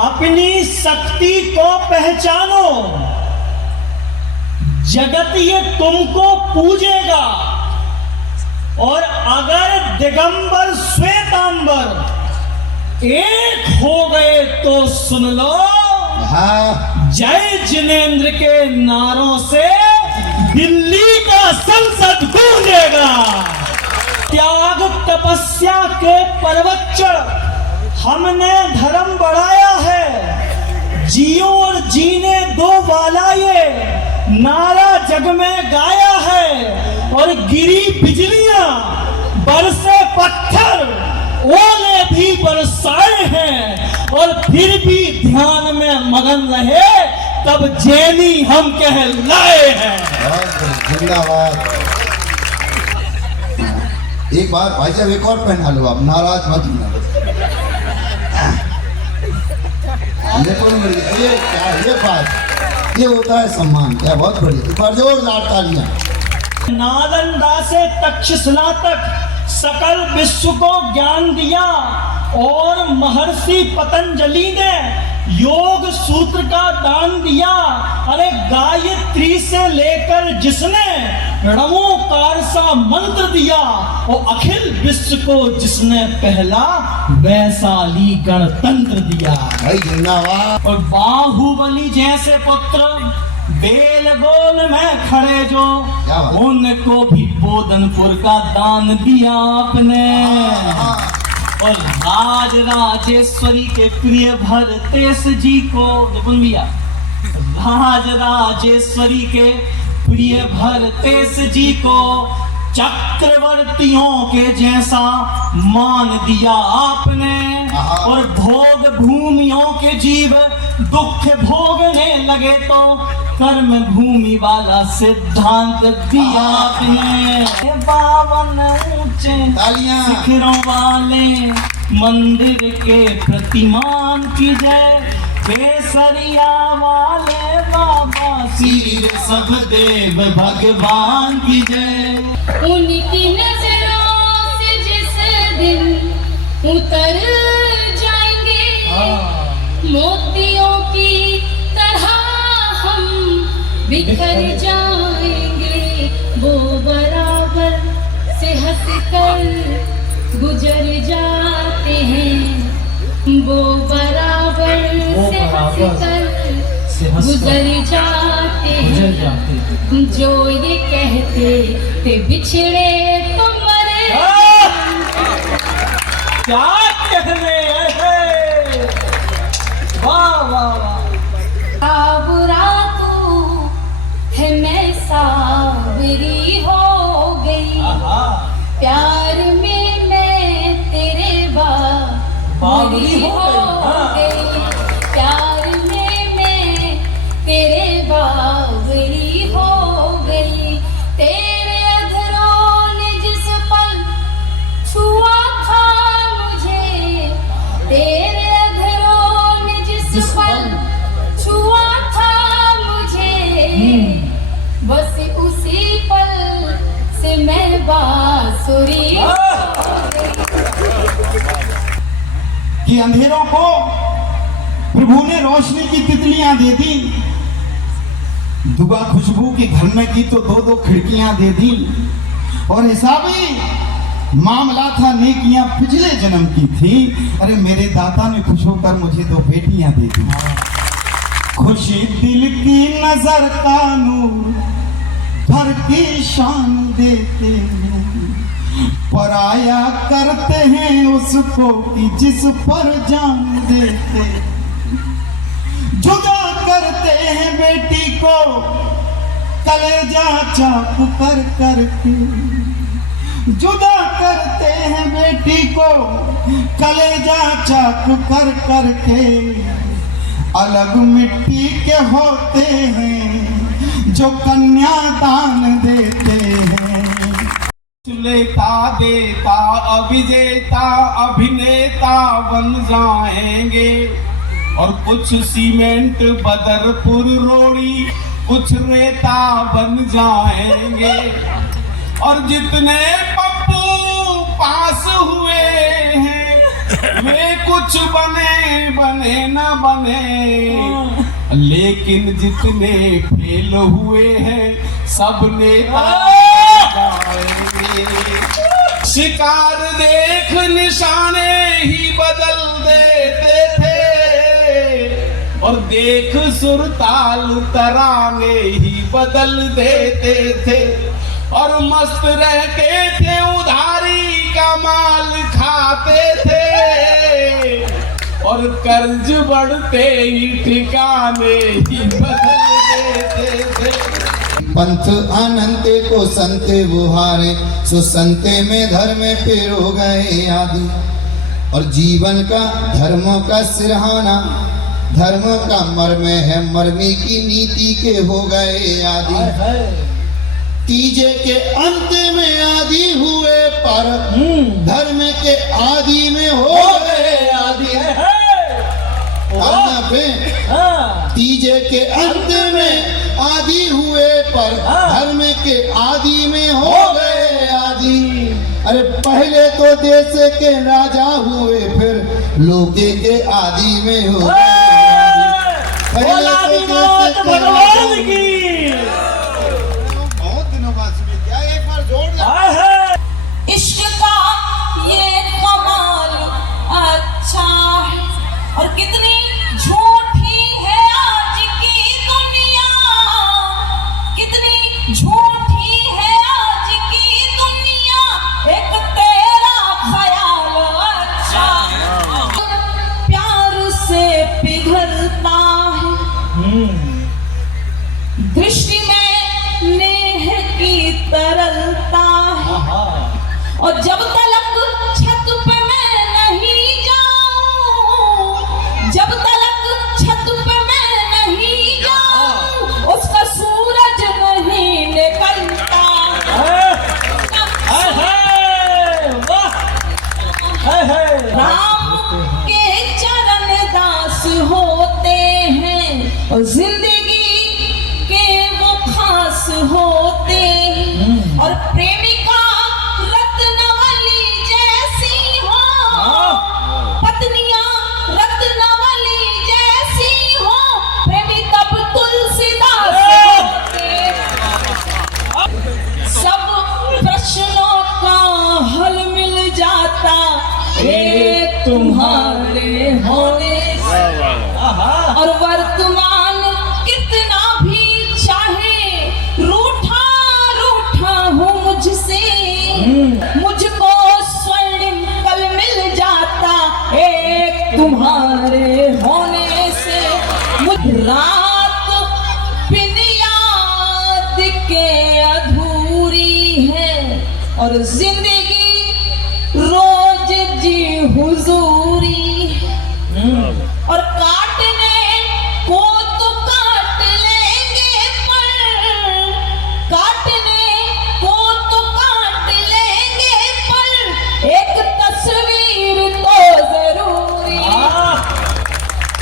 अपनी शक्ति को पहचानो। जगत ये तुमको पूजेगा और अगर दिगंबर श्वेतांबर एक हो गए तो सुन लो, जय जिनेंद्र के नारों से दिल्ली का संसद गूंजेगा। त्याग तपस्या के पर्वत चढ़ हमने धर्म बढ़ाया है। जियो और जीने दो वाला ये नारा जग में गाया है। और गिरी बिजलियां बरसे पत्थर ओले भी बरसाए हैं और फिर भी ध्यान में मगन रहे तब जैनी हम कहलाए हैं। जिंदाबाद। एक बार भाई साहब एक और पहना लो, आप नाराज मत होना। ये क्या ये बात, ये होता है सम्मान। क्या बहुत बड़ी, एक बार जोरदार तालियां। नालंदा से तक्षशिला तक सकल विश्व को ज्ञान दिया और महर्षि पतंजलि ने योग सूत्र का दान दिया। अरे गायत्री से लेकर जिसने णवोकार सा मंत्र दिया और अखिल विश्व को जिसने पहला वैशाली गणतंत्र दिया। जिंदाबाद। और बाहुबली जैसे पुत्र बेल गोल में खड़े जो, उनको भी बोधनपुर का दान दिया आपने। और राज राजेश्वरी के प्रिय भरतेश जी को, राज राजेश्वरी के प्रिय भरतेश जी को चक्रवर्तियों के जैसा मान दिया आपने। और भोग भूमियों के जीव दुख भोगने लगे तो कर्म भूमि वाला सिद्धांत दिया आपने। बावन ऊंचे शिखरों वाले मंदिर के प्रतिमान की जय, केसरिया वाले बाबा सिर सब देव भगवान की जय। उनकी नजरों से जिस दिन उतर जाएंगे, मोतियों की तरह हम बिखर जाएंगे। वो बराबर से हंस कर गुजर जाते हैं, वो बराबर से हंस कर गुजर जाते हैं। जो ये कहते थे बिछड़े तो मरे, क्या कहने हैं। वाह वाह वाह। बुरा तू है मैं सावरी हो गई, प्यार में मैं तेरे बावरी हो गई। प्यार में मैं तेरे बावरी हो गई। तेरे अधरों ने जिस पल छुआ था मुझे, तेरे अधरों ने जिस पल छुआ था मुझे, बस उसी पल से मैं बांसुरी हो कि अंधेरों को प्रभु ने रोशनी की तितलियां दे दी। दुआ खुशबू के घर में की तो दो दो खिड़कियां दे दी। और हिसाबी मामला था नेकियां पिछले जन्म की थी। अरे मेरे दाता ने खुश होकर मुझे दो बेटियां दे दी। खुशी दिल की नजर का नूर भर की शान देते हैं, पराया करते हैं उसको कि जिस पर जान देते। जुदा करते हैं बेटी को कलेजा चाक कर करके, जुदा करते हैं बेटी को कलेजा चाक कर करके। अलग मिट्टी के होते हैं जो कन्यादान देते हैं। लेता देता अभिजेता अभिनेता बन जाएंगे। और कुछ सीमेंट बदरपुर रोड़ी, कुछ रेता बन जाएंगे। और जितने पप्पू पास हुए हैं वे कुछ बने बने न बने, लेकिन जितने फेल हुए हैं सब नेता जाएंगे। शिकार देख निशाने ही बदल देते थे, और देख सुरताल तराने ही बदल देते थे, और मस्त रह के थे उधारी का माल खाते थे, और कर्ज बढ़ते ही ठिकाने ही बदल देते थे। पंथ अनंते को संते बुहारे, सो संते में धर्म पेरो गए आदि। और जीवन का धर्मों का सिरहाना, धर्म का मर्म है मर्मी की नीति के हो गए आदि। तीजे के अंत में आदि हुए पर, धर्म के आदि में हो गए आदि। तीजे के अंत में आदि हुए पर, धर्म के आदि में हो गए आदि। अरे पहले तो देश के राजा हुए, फिर लोके के आदि में हो गए आदि। पहले तो देश के भगवान की इश्क का ये कमाल अच्छा है, और कितनी झूठी है आज की दुनिया, कितनी झूठी है आज की दुनिया। एक तेरा ख्याल अच्छा प्यार से पिघलता है, दृष्टि में नेह की तरलता है। और जब तलक छत पे मैं नहीं जाऊं, जब तलक छत पे मैं नहीं जाऊं, उसका सूरज नहीं निकलता। राम के चरण दास होते हैं, और जिंदगी के वो खास होते हैं। और प्रेमिका रत्नवली जैसी हो, पत्नियां रत्नवली जैसी हो, प्रेमी तब तुलसीदास होते। सब प्रश्नों का हल मिल जाता एक तुम्हारे होने से। और वर्तमान कितना भी चाहे, रूठा रूठा हूँ मुझसे, मुझको स्वर्णिम कल मिल जाता एक तुम्हारे होने से। रात बिन याद के अधूरी है, और जिंदगी